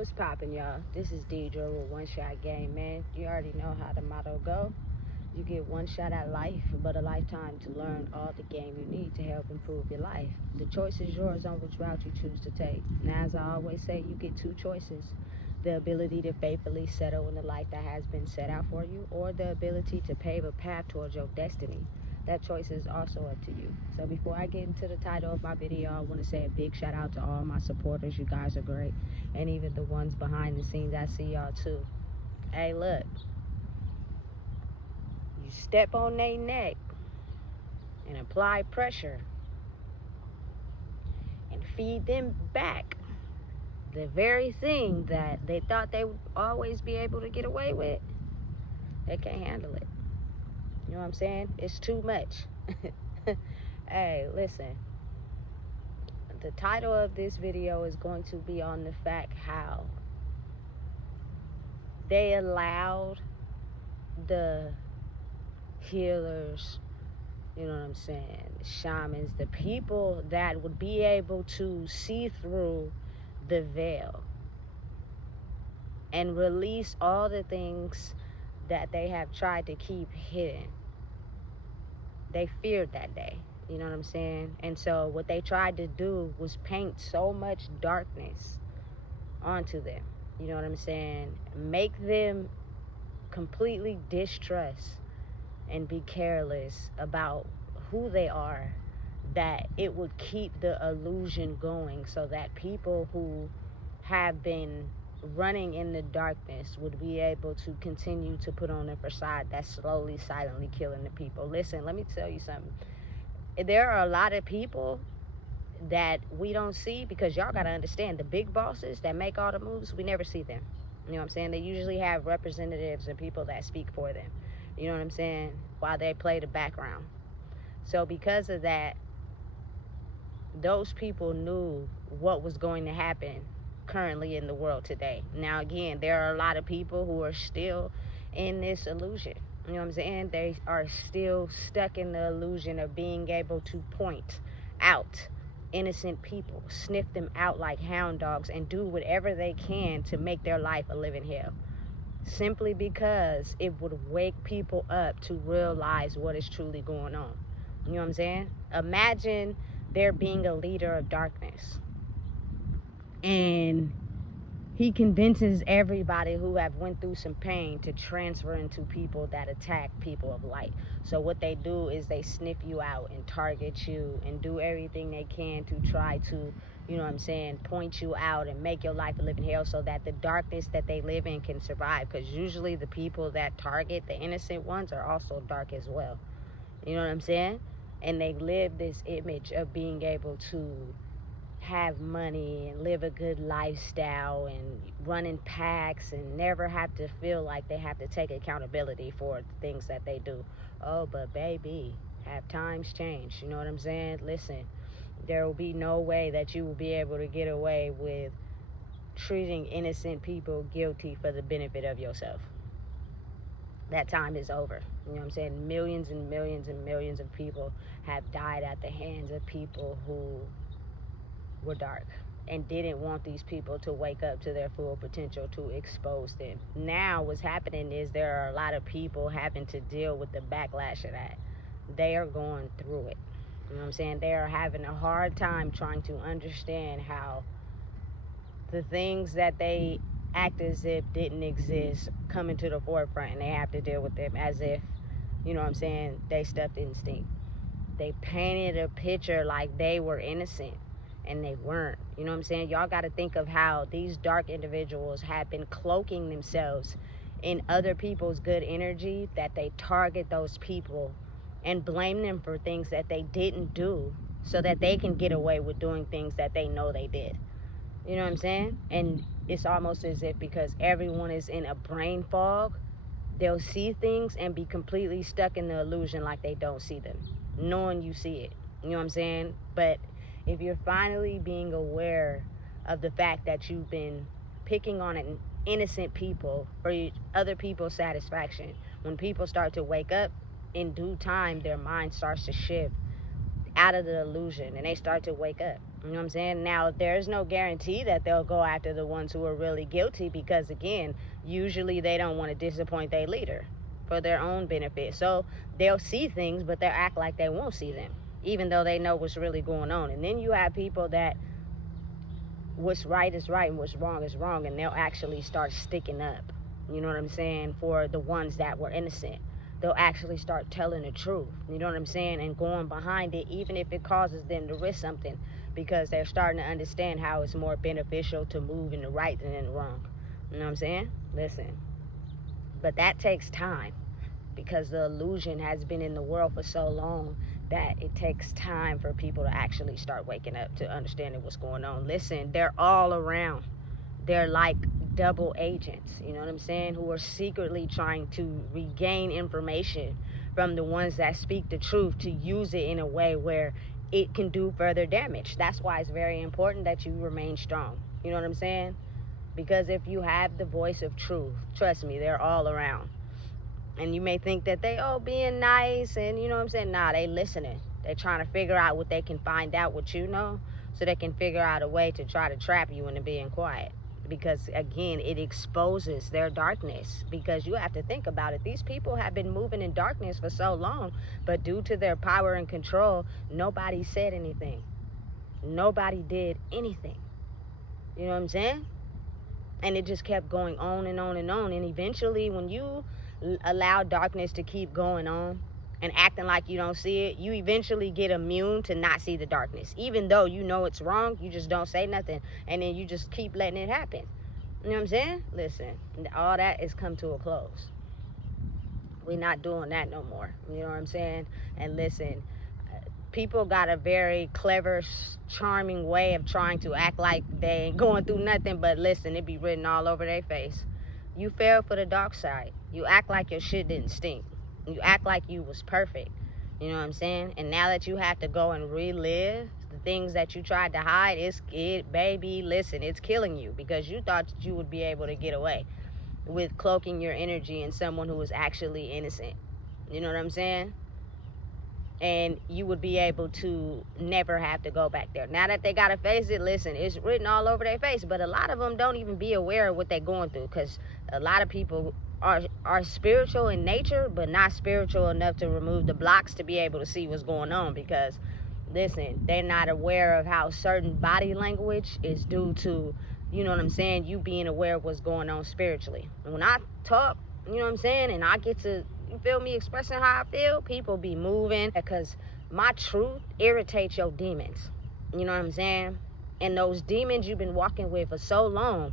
What's poppin', y'all? This is Deidre with One Shot Game, man. You already know how the motto go. You get one shot at life, but a lifetime to learn all the game you need to help improve your life. The choice is yours on which route you choose to take. Now, as I always say, you get two choices. The ability to faithfully settle in the life that has been set out for you, or the ability to pave a path towards your destiny. That choice is also up to you. So before I get into the title of my video, I want to say a big shout out to all my supporters. You guys are great. And even the ones behind the scenes, I see y'all too. Hey, look. You step on their neck and apply pressure and feed them back the very thing that they thought they would always be able to get away with. They can't handle it. You know what I'm saying? It's too much. Hey, listen. The title of this video is going to be on the fact how they allowed the healers, you know what I'm saying, the shamans, the people that would be able to see through the veil and release all the things that they have tried to keep hidden. They feared that day, you know what I'm saying? And so what they tried to do was paint so much darkness onto them, you know what I'm saying? Make them completely distrust and be careless about who they are, that it would keep the illusion going so that people who have been running in the darkness would be able to continue to put on a facade that's slowly, silently killing the people. Listen, let me tell you something. There are a lot of people that we don't see because y'all got to understand the big bosses that make all the moves, we never see them. You know what I'm saying? They usually have representatives and people that speak for them. You know what I'm saying? While they play the background. So because of that, those people knew what was going to happen currently in the world today. Now, again, there are a lot of people who are still in this illusion. You know what I'm saying? They are still stuck in the illusion of being able to point out innocent people, sniff them out like hound dogs, and do whatever they can to make their life a living hell. Simply because it would wake people up to realize what is truly going on. You know what I'm saying? Imagine there being a leader of darkness and he convinces everybody who have went through some pain to transfer into people that attack people of light. So what they do is they sniff you out and target you and do everything they can to try to, you know what I'm saying, point you out and make your life a living hell so that the darkness that they live in can survive. Because usually the people that target the innocent ones are also dark as well. You know what I'm saying? And they live this image of being able to have money and live a good lifestyle and run in packs and never have to feel like they have to take accountability for the things that they do. Oh, but baby, have times changed? You know what I'm saying? Listen, there will be no way that you will be able to get away with treating innocent people guilty for the benefit of yourself. That time is over. You know what I'm saying? Millions and millions and millions of people have died at the hands of people who were dark and didn't want these people to wake up to their full potential to expose them. Now what's happening is there are a lot of people having to deal with the backlash of that. They are going through it. You know what I'm saying? They are having a hard time trying to understand how the things that they act as if didn't exist coming to the forefront, and they have to deal with them as if, you know what I'm saying, they stuff didn't stink. They painted a picture like they were innocent, and they weren't. You know what I'm saying? Y'all got to think of how these dark individuals have been cloaking themselves in other people's good energy, that they target those people and blame them for things that they didn't do so that they can get away with doing things that they know they did. You know what I'm saying? And it's almost as if because everyone is in a brain fog, they'll see things and be completely stuck in the illusion like they don't see them, knowing you see it. You know what I'm saying? But if you're finally being aware of the fact that you've been picking on an innocent people for other people's satisfaction, when people start to wake up, in due time, their mind starts to shift out of the illusion and they start to wake up. You know what I'm saying? Now, there's no guarantee that they'll go after the ones who are really guilty because, again, usually they don't want to disappoint their leader for their own benefit. So they'll see things, but they'll act like they won't see them, even though they know what's really going on. And then you have people that what's right is right and what's wrong is wrong, and they'll actually start sticking up, you know what I'm saying, for the ones that were innocent. They'll actually start telling the truth, you know what I'm saying, and going behind it, even if it causes them to risk something, because they're starting to understand how it's more beneficial to move in the right than in the wrong. You know what I'm saying? Listen, but that takes time, because the illusion has been in the world for so long that it takes time for people to actually start waking up to understanding what's going on. Listen, they're all around. They're like double agents, you know what I'm saying, who are secretly trying to regain information from the ones that speak the truth to use it in a way where it can do further damage. That's why it's very important that you remain strong. You know what I'm saying? Because if you have the voice of truth, trust me, they're all around. And you may think that they, being nice and, you know what I'm saying? Nah, they listening. They're trying to figure out what they can find out what you know, so they can figure out a way to try to trap you into being quiet. Because, again, it exposes their darkness. Because you have to think about it. These people have been moving in darkness for so long, but due to their power and control, nobody said anything. Nobody did anything. You know what I'm saying? And it just kept going on and on and on. And eventually, when you allow darkness to keep going on and acting like you don't see it, you eventually get immune to not see the darkness. Even though you know it's wrong, you just don't say nothing. And then you just keep letting it happen. You know what I'm saying? Listen, all that has come to a close. We're not doing that no more. You know what I'm saying? And listen, people got a very clever, charming way of trying to act like they ain't going through nothing, but listen, it be written all over their face. You fell for the dark side. You act like your shit didn't stink. You act like you was perfect. You know what I'm saying? And now that you have to go and relive the things that you tried to hide, baby, listen, it's killing you, because you thought that you would be able to get away with cloaking your energy in someone who was actually innocent. You know what I'm saying? And you would be able to never have to go back there. Now that they gotta face it, listen, it's written all over their face. But a lot of them don't even be aware of what they're going through, because a lot of people are spiritual in nature, but not spiritual enough to remove the blocks to be able to see what's going on. Because, listen, they're not aware of how certain body language is due to, you know what I'm saying, you being aware of what's going on spiritually. And when I talk, you know what I'm saying, and I get to, you feel me, expressing how I feel, people be moving, because my truth irritates your demons. You know what I'm saying? And those demons you've been walking with for so long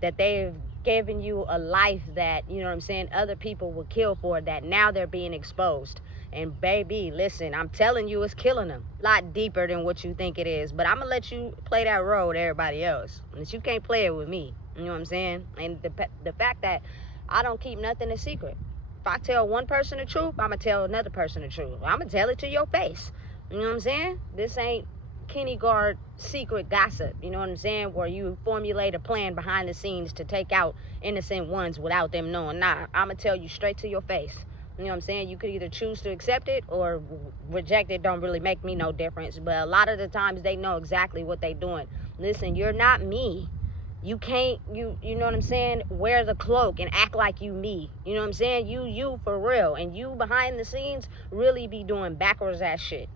that they've given you a life that, you know what I'm saying, other people would kill for, that now they're being exposed. And baby, listen, I'm telling you, it's killing them. A lot deeper than what you think it is. But I'm going to let you play that role with everybody else. But you can't play it with me. You know what I'm saying? And the fact that I don't keep nothing a secret. If I tell one person the truth, I'm going to tell another person the truth. I'm going to tell it to your face. You know what I'm saying? This ain't kindergarten secret gossip. You know what I'm saying? Where you formulate a plan behind the scenes to take out innocent ones without them knowing. Nah, I'm going to tell you straight to your face. You know what I'm saying? You could either choose to accept it or reject it. Don't really make me no difference. But a lot of the times they know exactly what they're doing. Listen, you're not me. You can't, you know what I'm saying, wear the cloak and act like you me. You know what I'm saying? You for real. And you behind the scenes really be doing backwards ass shit.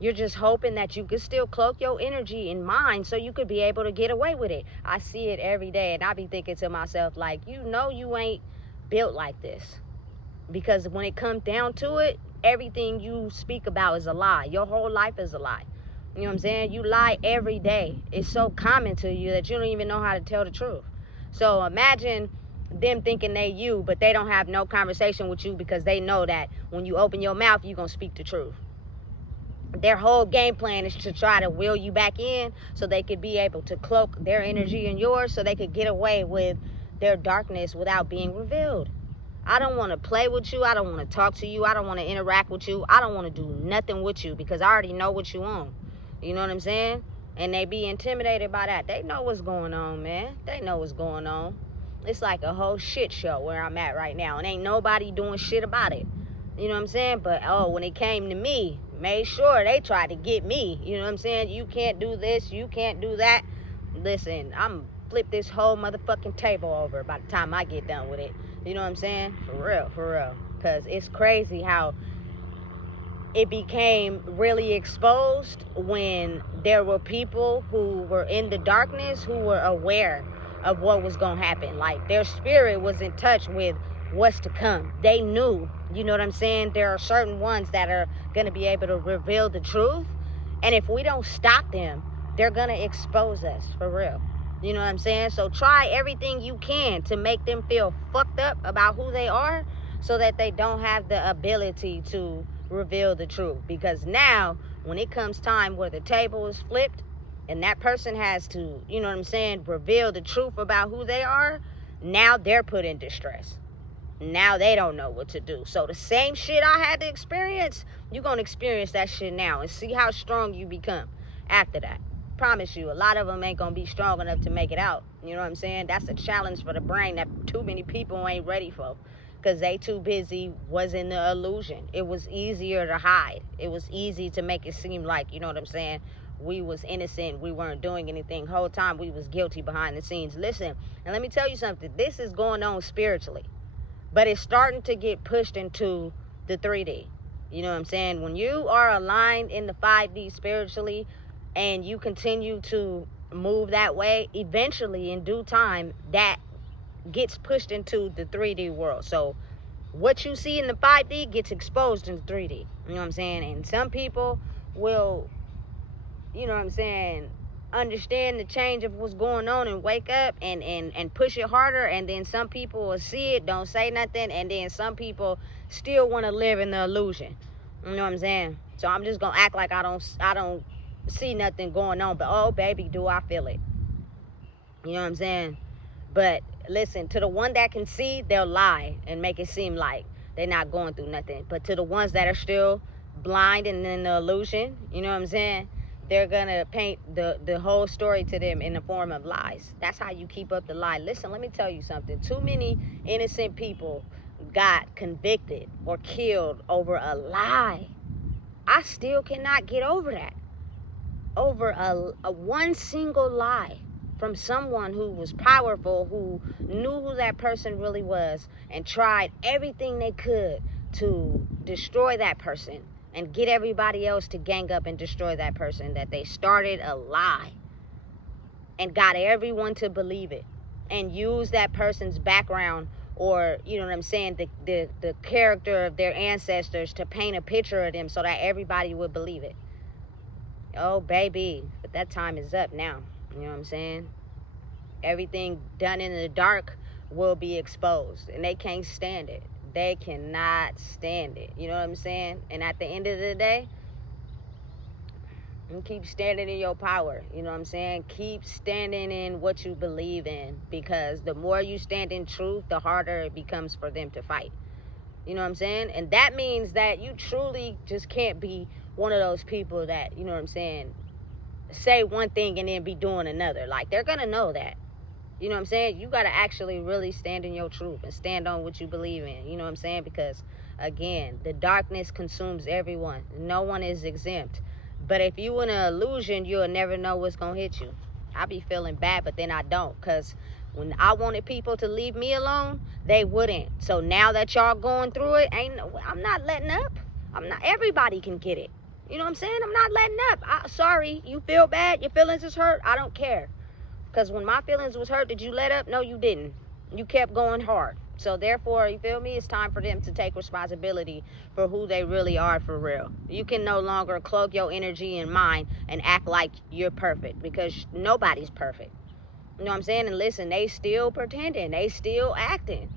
You're just hoping that you could still cloak your energy in mind so you could be able to get away with it. I see it every day, and I be thinking to myself, like, you know you ain't built like this. Because when it comes down to it, everything you speak about is a lie. Your whole life is a lie. You know what I'm saying? You lie every day. It's so common to you that you don't even know how to tell the truth. So imagine them thinking they you, but they don't have no conversation with you because they know that when you open your mouth, you're going to speak the truth. Their whole game plan is to try to will you back in so they could be able to cloak their energy in yours so they could get away with their darkness without being revealed. I don't want to play with you. I don't want to talk to you. I don't want to interact with you. I don't want to do nothing with you because I already know what you want. You know what I'm saying? And they be intimidated by that. They know what's going on, man. They know what's going on. It's like a whole shit show where I'm at right now. And ain't nobody doing shit about it. You know what I'm saying? But, oh, when it came to me, made sure they tried to get me. You know what I'm saying? You can't do this. You can't do that. Listen, I'm flip this whole motherfucking table over by the time I get done with it. You know what I'm saying? For real, for real. Because it's crazy how it became really exposed when there were people who were in the darkness who were aware of what was going to happen. Like, their spirit was in touch with what's to come. They knew, you know what I'm saying? There are certain ones that are going to be able to reveal the truth. And if we don't stop them, they're going to expose us, for real. You know what I'm saying? So try everything you can to make them feel fucked up about who they are, so that they don't have the ability to reveal the truth. Because now, when it comes time where the table is flipped and that person has to, you know what I'm saying, reveal the truth about who they are, now they're put in distress. Now they don't know what to do. So the same shit I had to experience, you're going to experience that shit now and see how strong you become after that. Promise you, a lot of them ain't going to be strong enough to make it out. You know what I'm saying? That's a challenge for the brain that too many people ain't ready for. Because they too busy was in the illusion. It was easier to hide. It was easy to make it seem like, you know what I'm saying, we was innocent. We weren't doing anything. Whole time we was guilty behind the scenes. Listen, and let me tell you something. This is going on spiritually. But it's starting to get pushed into the 3D. You know what I'm saying? When you are aligned in the 5D spiritually and you continue to move that way, eventually in due time, that gets pushed into the 3D world. So what you see in the 5D gets exposed in the 3D. You know what I'm saying? And some people will, you know what I'm saying, understand the change of what's going on and wake up and push it harder. And then some people will see it, don't say nothing. And then some people still want to live in the illusion. You know what I'm saying? So I'm just going to act like I don't see nothing going on. But, oh, baby, do I feel it? You know what I'm saying? But listen, to the one that can see, they'll lie and make it seem like they're not going through nothing. But to the ones that are still blind and in the illusion, you know what I'm saying, they're going to paint the whole story to them in the form of lies. That's how you keep up the lie. Listen, let me tell you something. Too many innocent people got convicted or killed over a lie. I still cannot get over that. Over a one single lie from someone who was powerful, who knew who that person really was, and tried everything they could to destroy that person and get everybody else to gang up and destroy that person, that they started a lie and got everyone to believe it and use that person's background, or, you know what I'm saying, the character of their ancestors to paint a picture of them so that everybody would believe it. Oh, baby, but that time is up now. You know what I'm saying? Everything done in the dark will be exposed, and they can't stand it. They cannot stand it. You know what I'm saying? And at the end of the day, you keep standing in your power. You know what I'm saying? Keep standing in what you believe in, because the more you stand in truth, the harder it becomes for them to fight. You know what I'm saying? And that means that you truly just can't be one of those people that, you know what I'm saying, say one thing and then be doing another. Like, they're going to know that. You know what I'm saying? You got to actually really stand in your truth and stand on what you believe in. You know what I'm saying? Because, again, the darkness consumes everyone. No one is exempt. But if you in an illusion, you'll never know what's going to hit you. I be feeling bad, but then I don't. Because when I wanted people to leave me alone, they wouldn't. So now that y'all going through it, I'm not letting up. Everybody can get it. You know what I'm saying? I'm not letting up. Sorry, you feel bad, your feelings is hurt, I don't care. Because when my feelings was hurt, did you let up? No, you didn't. You kept going hard. So therefore, you feel me? It's time for them to take responsibility for who they really are for real. You can no longer cloak your energy and mind and act like you're perfect, because nobody's perfect. You know what I'm saying? And listen, they still pretending. They still acting.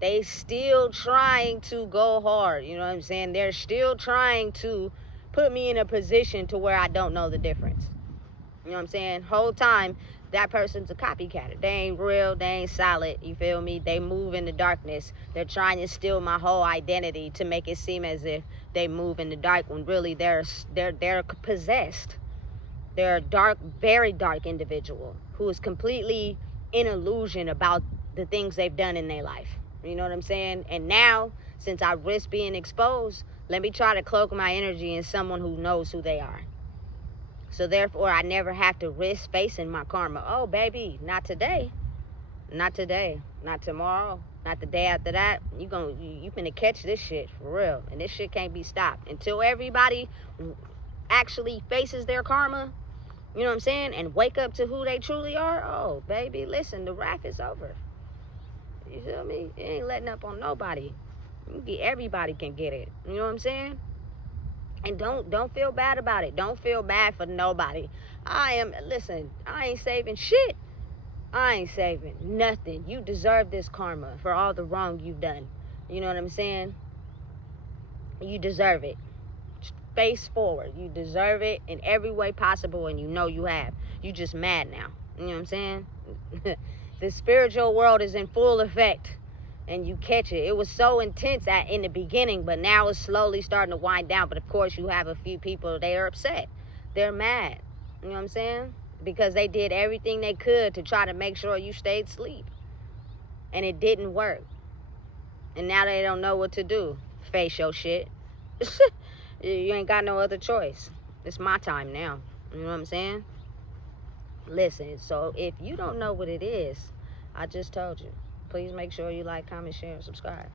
They still trying to go hard. You know what I'm saying? They're still trying to put me in a position to where I don't know the difference. You know what I'm saying? Whole time, that person's a copycat. They ain't real. They ain't solid. You feel me? They move in the darkness. They're trying to steal my whole identity to make it seem as if they move in the dark, when really they're possessed. They're a dark, very dark individual who is completely in illusion about the things they've done in their life. You know what I'm saying? And now, since I risk being exposed, let me try to cloak my energy in someone who knows who they are. So therefore, I never have to risk facing my karma. Oh, baby, not today. Not today. Not tomorrow. Not the day after that. You finna catch this shit for real. And this shit can't be stopped. Until everybody actually faces their karma, you know what I'm saying? And wake up to who they truly are. Oh, baby, listen, the wrath is over. You feel me? It ain't letting up on nobody. Everybody can get it. You know what I'm saying? And don't feel bad about it. Don't feel bad for nobody. Listen, I ain't saving shit. I ain't saving nothing. You deserve this karma for all the wrong you've done. You know what I'm saying? You deserve it. Face forward. You deserve it in every way possible, and you know you have. You just mad now. You know what I'm saying? The spiritual world is in full effect, and you catch it. It was so intense in the beginning, but now it's slowly starting to wind down. But of course, you have a few people, they are upset. They're mad. You know what I'm saying? Because they did everything they could to try to make sure you stayed asleep. And it didn't work. And now they don't know what to do. Face your shit. You ain't got no other choice. It's my time now. You know what I'm saying? Listen, so if you don't know what it is, I just told you. Please make sure you like, comment, share, and subscribe.